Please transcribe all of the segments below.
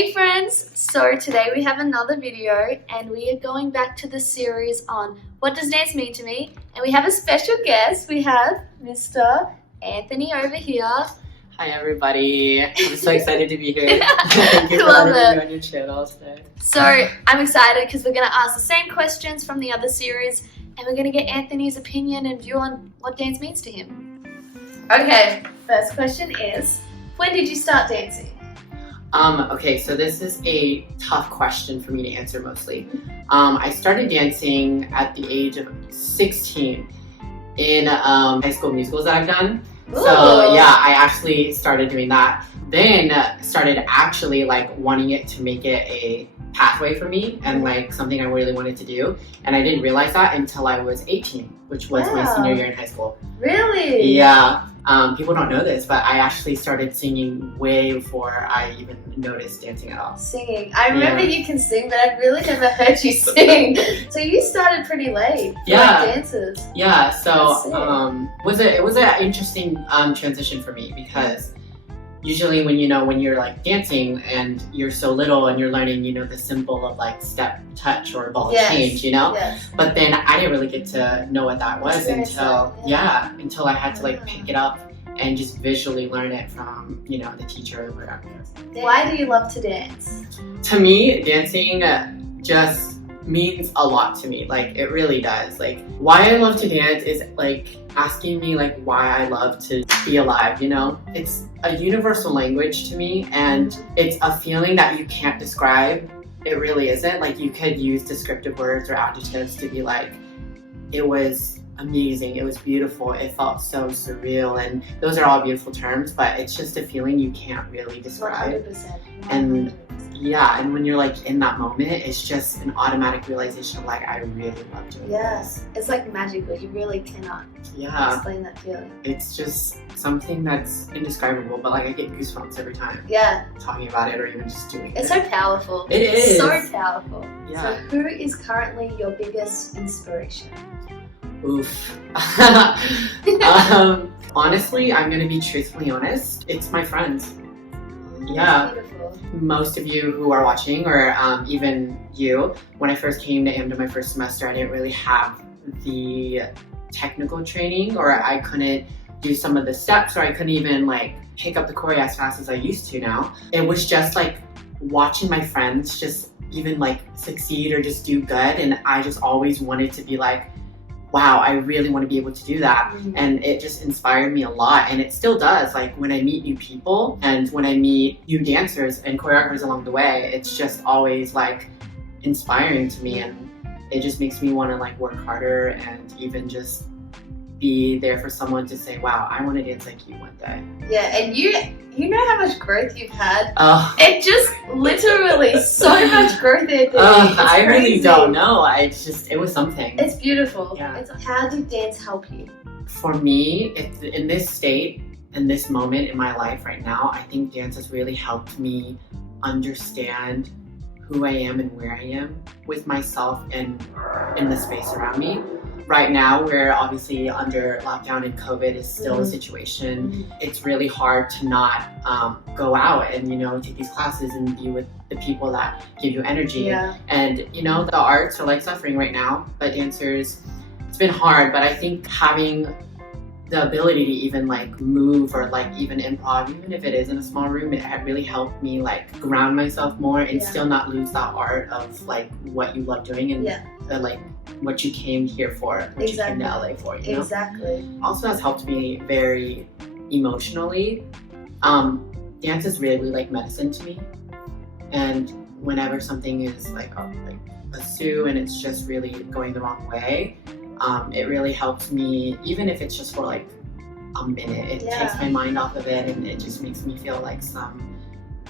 Hey friends! So today we have another video and we are going back to the series on what does dance mean to me, and we have a special guest. We have Mr. Anthony over here. Hi everybody, I'm so excited to be here. Thank you for having me on your channel today. So I'm excited because we're going to ask the same questions from the other series and we're going to get Anthony's opinion and view on what dance means to him. Okay, first question is, when did you start dancing? Okay, so this is a tough question for me to answer mostly. I started dancing at the age of 16 in high school musicals that I've done. Ooh. So yeah, I actually started doing that. Then started actually like wanting it to make it a pathway for me and like something I really wanted to do. And I didn't realize that until I was 18, which was my senior year in high school. Really? Yeah. People don't know this, but I actually started singing way before I even noticed dancing at all. Singing. I remember you can sing, but I've really never heard you sing. So you started pretty late for like dances. Yeah, so it was an interesting transition for me because usually when you're like dancing and you're so little and you're learning, the symbol of like step, touch, or ball change, But then I didn't really get to know what that was until I had to like pick it up and just visually learn it from, the teacher or whatever. Why do you love to dance? To me, dancing just means a lot to me. Like, it really does. Like, why I love to dance is like asking me like why I love to be alive, It's a universal language to me, and it's a feeling that you can't describe. It really isn't. Like, you could use descriptive words or adjectives to be like, it was amazing, it was beautiful, it felt so surreal, and those are all beautiful terms, but it's just a feeling you can't really describe. 100%. And and when you're like in that moment, it's just an automatic realization of like, I really love doing this. It's like magical. You really cannot explain that feeling. It's just something that's indescribable, but like I get goosebumps every time talking about it or even just doing it. It's so powerful. It's so powerful. Yeah. So who is currently your biggest inspiration? Oof. Honestly, I'm gonna be truthfully honest. It's my friends. That's beautiful. Most of you who are watching, or even you, when I first came to AMDA my first semester, I didn't really have the technical training, or I couldn't do some of the steps, or I couldn't even like pick up the choreo as fast as I used to now. It was just like watching my friends just even like succeed or just do good, and I just always wanted to be like, wow, I really want to be able to do that. And it just inspired me a lot, and it still does. Like, when I meet new people and when I meet new dancers and choreographers along the way, it's just always like inspiring to me, and it just makes me want to like work harder and even just be there for someone to say, wow, I want to dance like you one day. Yeah, and you know how much growth you've had. It just literally so much growth there. I really don't know. It was something. It's beautiful. Yeah. How did dance help you? For me, in this state, in this moment in my life right now, I think dance has really helped me understand who I am and where I am with myself and in the space around me. Right now, we're obviously under lockdown and COVID is still a situation. It's really hard to not go out and, take these classes and be with the people that give you energy. And, the arts are like suffering right now, but dancers, it's been hard, but I think having the ability to even like move or like even improv, even if it is in a small room, it really helped me like ground myself more and still not lose that art of like what you love doing and like what you came here for, what you came to LA for, Exactly. Also has helped me very emotionally. Dance is really like medicine to me, and whenever something is like a stew and it's just really going the wrong way, it really helps me, even if it's just for like a minute. It takes my mind off of it, and it just makes me feel like some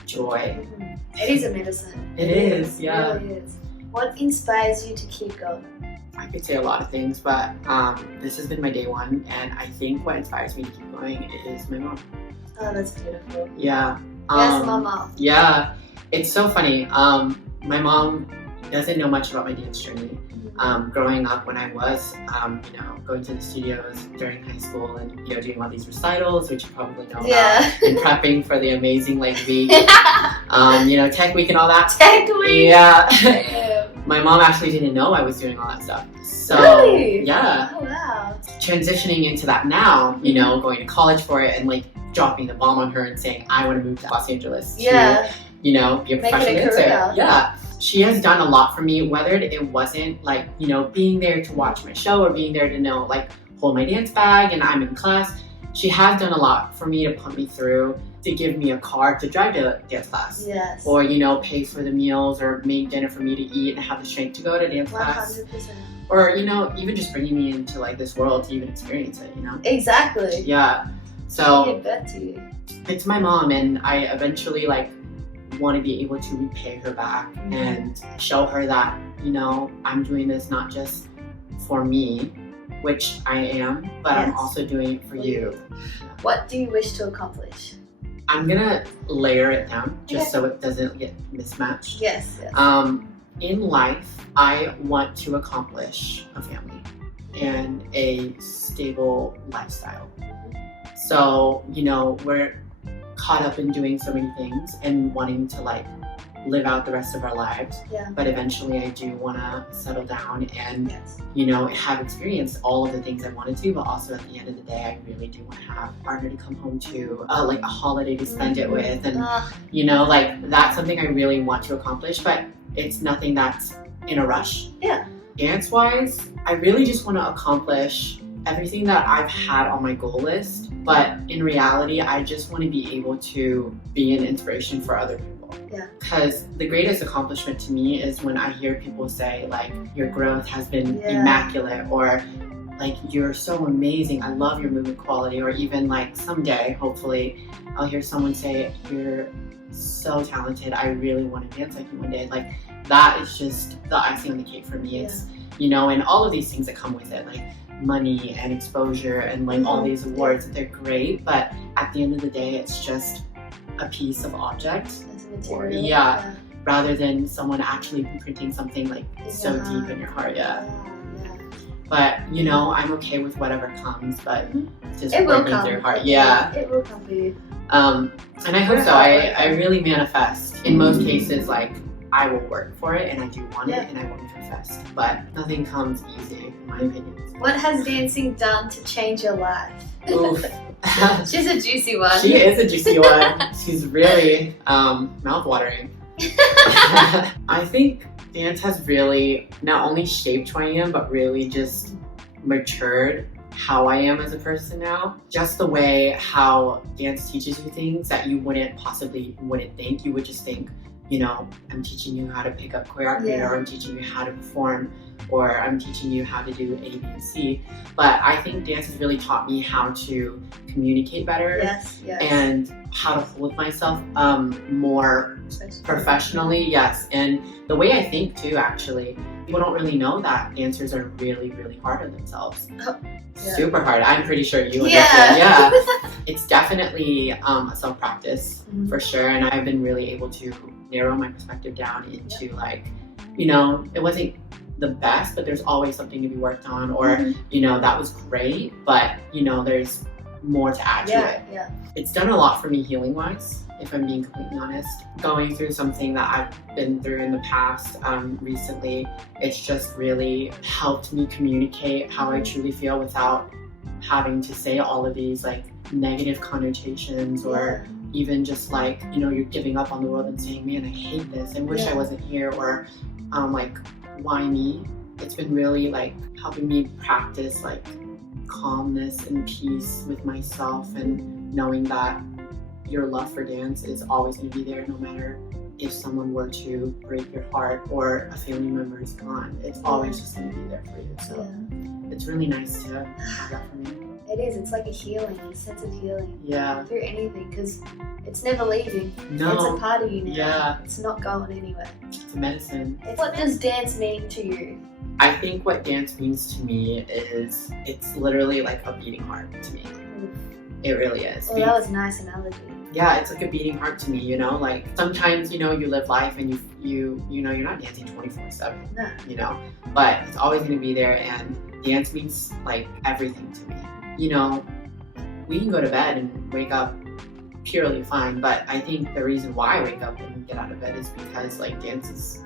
joy. It is a medicine. It is, yeah. It really is. What inspires you to keep going? I could say a lot of things, but this has been my day one, and I think what inspires me to keep going is my mom. Oh, that's beautiful. Yeah. Yes, mama. Yeah. It's so funny. My mom doesn't know much about my dance journey. Growing up when I was, going to the studios during high school and, doing all these recitals, which you probably know about, and prepping for the amazing week, tech week and all that. Tech week? Yeah. My mom actually didn't know I was doing all that stuff. So, really? Yeah. Oh, wow. Transitioning into that now, going to college for it and like dropping the bomb on her and saying, I want to move to Los Angeles to, be a professional dancer. Yeah. She has done a lot for me, whether it wasn't like, being there to watch my show or being there to hold my dance bag and I'm in class. She has done a lot for me to put me through, to give me a car to drive to dance class. Yes. Or, pay for the meals or make dinner for me to eat and have the strength to go to dance class. 100%. Or, even just bringing me into like this world to even experience it, Exactly. Yeah. So She gave birth to you. It's my mom, and I eventually want to be able to repay her back and show her that, I'm doing this not just for me, which I am, but I'm also doing it for you. What do you wish to accomplish? I'm gonna layer it down just so it doesn't get mismatched. Yes. In life, I want to accomplish a family and a stable lifestyle. So, we're caught up in doing so many things and wanting to live out the rest of our lives. Yeah. But eventually I do want to settle down and, have experienced all of the things I wanted to, but also at the end of the day, I really do want to have a partner to come home to, a holiday to spend it with. And, that's something I really want to accomplish, but it's nothing that's in a rush. Yeah. Dance-wise, I really just want to accomplish everything that I've had on my goal list. But in reality, I just want to be able to be an inspiration for other people. Yeah. Because the greatest accomplishment to me is when I hear people say, your growth has been immaculate, or you're so amazing, I love your movement quality, or even someday, hopefully, I'll hear someone say, you're so talented, I really want to dance like you one day. That is just the icing on the cake for me. It's, and all of these things that come with it, money and exposure and all these awards, they're great, but at the end of the day, it's just a piece of object. Rather than someone actually imprinting something so deep in your heart. But I'm okay with whatever comes, but just working through your heart. It will come for you. And I hope so. I really manifest. In most cases, I will work for it and I do want it and I will manifest, but nothing comes easy, in my opinion. What has dancing done to change your life? Oof. She's a juicy one. She is a juicy one. She's really mouth-watering. I think dance has really not only shaped who I am, but really just matured how I am as a person now. Just the way how dance teaches you things that you wouldn't think. You would just think, I'm teaching you how to pick up choreography, or I'm teaching you how to perform, or I'm teaching you how to do A, B, and C. But I think dance has really taught me how to communicate better and how to hold myself more professionally. And the way I think too, actually, people don't really know that dancers are really, really hard on themselves. Super hard. I'm pretty sure you understand. It's definitely a self-practice for sure, and I've been really able to narrow my perspective down into it wasn't the best, but there's always something to be worked on, or that was great, but there's more to add to it. It's done a lot for me healing wise, if I'm being completely honest. Going through something that I've been through in the past recently, it's just really helped me communicate how I truly feel without having to say all of these negative connotations, or even just you're giving up on the world and saying, man, I hate this, I wish I wasn't here, or why me? It's been really helping me practice calmness and peace with myself, and knowing that your love for dance is always going to be there, no matter if someone were to break your heart or a family member is gone. It's always just going to be there for you. So it's really nice to have that for me. It is. It's like a healing, a sense of healing. Through anything, because it's never leaving. No. It's a part of you now. It's not going anywhere. It's a medicine. What does dance mean to you? I think what dance means to me is it's literally like a beating heart to me. It really is. Well, that was a nice analogy. yeah, it's like a beating heart to me, you know? Like sometimes, you know, you live life and you know, you're not dancing 24/7, No. you know? But it's always gonna be there, and dance means like everything to me. You know, we can go to bed and wake up purely fine, but I think the reason why I wake up and get out of bed is because like dance is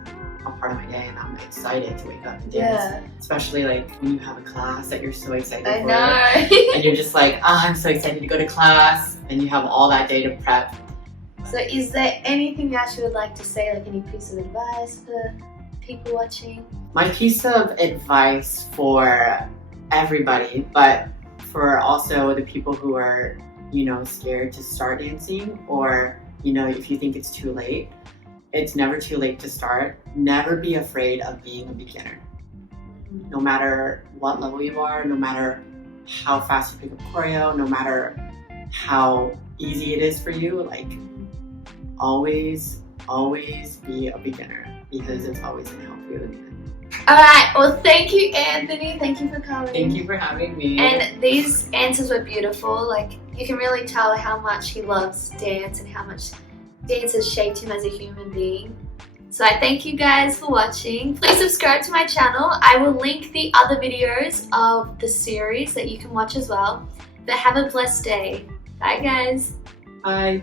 a part of my day, and I'm excited to wake up and dance. Yeah. Especially like when you have a class that you're so excited I for. know. And you're just like, oh, I'm so excited to go to class, and you have all that day to prep. So is there anything else you would like to say, like any piece of advice for people watching? My piece of advice for everybody, but for also the people who are, you know, scared to start dancing, or, you know, if you think it's too late, it's never too late to start. Never be afraid of being a beginner. No matter what level you are, no matter how fast you pick up choreo, no matter how easy it is for you, like always be a beginner, because it's always gonna help you in the end. Alright, well thank you Anthony, thank you for coming. Thank you for having me. And these answers were beautiful. Like you can really tell how much he loves dance and how much dance has shaped him as a human being. So I thank you guys for watching. Please subscribe to my channel. I will link the other videos of the series that you can watch as well. But have a blessed day. Bye guys. Bye.